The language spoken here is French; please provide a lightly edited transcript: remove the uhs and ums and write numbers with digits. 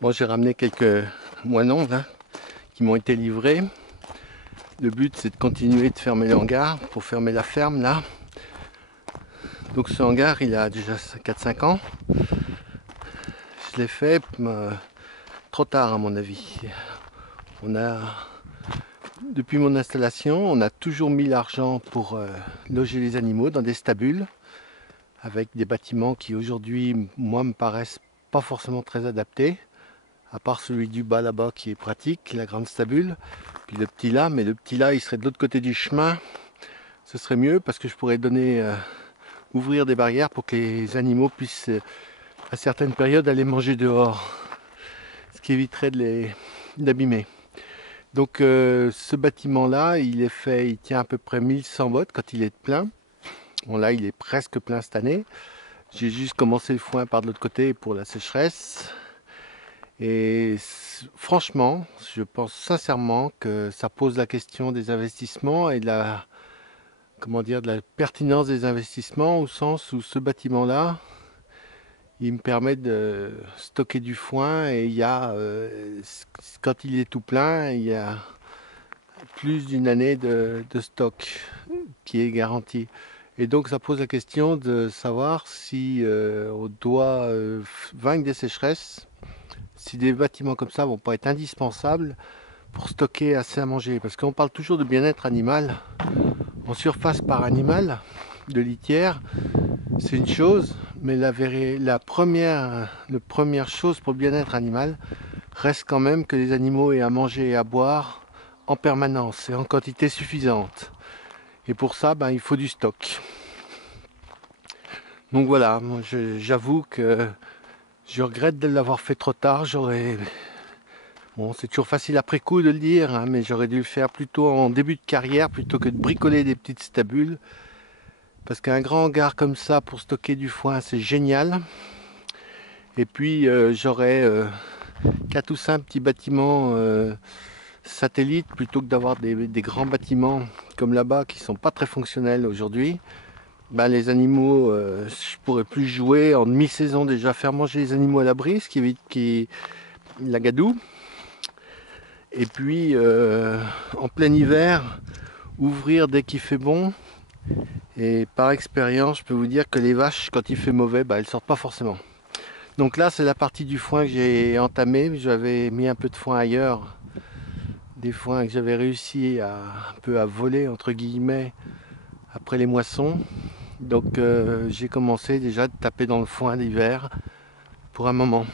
Bon, j'ai ramené quelques moineaux là, qui m'ont été livrés. Le but, c'est de continuer de fermer le hangar pour fermer la ferme là. Donc ce hangar, il a déjà 4-5 ans. Je l'ai fait trop tard à mon avis. On a, depuis mon installation, on a toujours mis l'argent pour loger les animaux dans des stabules avec des bâtiments qui aujourd'hui, moi, me paraissent pas forcément très adaptés. À part celui du bas là-bas qui est pratique, la grande stabule, puis le petit là, mais le petit là il serait de l'autre côté du chemin, ce serait mieux parce que je pourrais ouvrir des barrières pour que les animaux puissent à certaines périodes aller manger dehors, ce qui éviterait d'abîmer. Donc ce bâtiment là, il tient à peu près 1100 watts quand il est plein. Bon là il est presque plein cette année. J'ai juste commencé le foin par de l'autre côté pour la sécheresse. Et franchement, je pense sincèrement que ça pose la question des investissements et de la pertinence des investissements au sens où ce bâtiment-là, il me permet de stocker du foin et quand il est tout plein, il y a plus d'une année de stock qui est garanti. Et donc ça pose la question de savoir si on doit vaincre des sécheresses, si des bâtiments comme ça vont pas être indispensables pour stocker assez à manger. Parce qu'on parle toujours de bien-être animal. En surface par animal, de litière, c'est une chose, mais la première chose pour le bien-être animal reste quand même que les animaux aient à manger et à boire en permanence et en quantité suffisante. Et pour ça, il faut du stock. Donc voilà, j'avoue que je regrette de l'avoir fait trop tard. Bon, c'est toujours facile après coup de le dire, hein, mais j'aurais dû le faire plutôt en début de carrière plutôt que de bricoler des petites stabules. Parce qu'un grand hangar comme ça pour stocker du foin, c'est génial. Et puis j'aurais 4 ou 5 petits bâtiments satellites plutôt que d'avoir des grands bâtiments comme là-bas qui sont pas très fonctionnels aujourd'hui. Les animaux, je pourrais plus jouer en demi-saison déjà, faire manger les animaux à l'abri, ce qui évite la gadoue. Et puis en plein hiver, ouvrir dès qu'il fait bon. Et par expérience, je peux vous dire que les vaches, quand il fait mauvais, elles sortent pas forcément. Donc là, c'est la partie du foin que j'ai entamée. J'avais mis un peu de foin ailleurs, des foins que j'avais réussi un peu à voler entre guillemets après les moissons. Donc j'ai commencé déjà de taper dans le foin d'hiver pour un moment.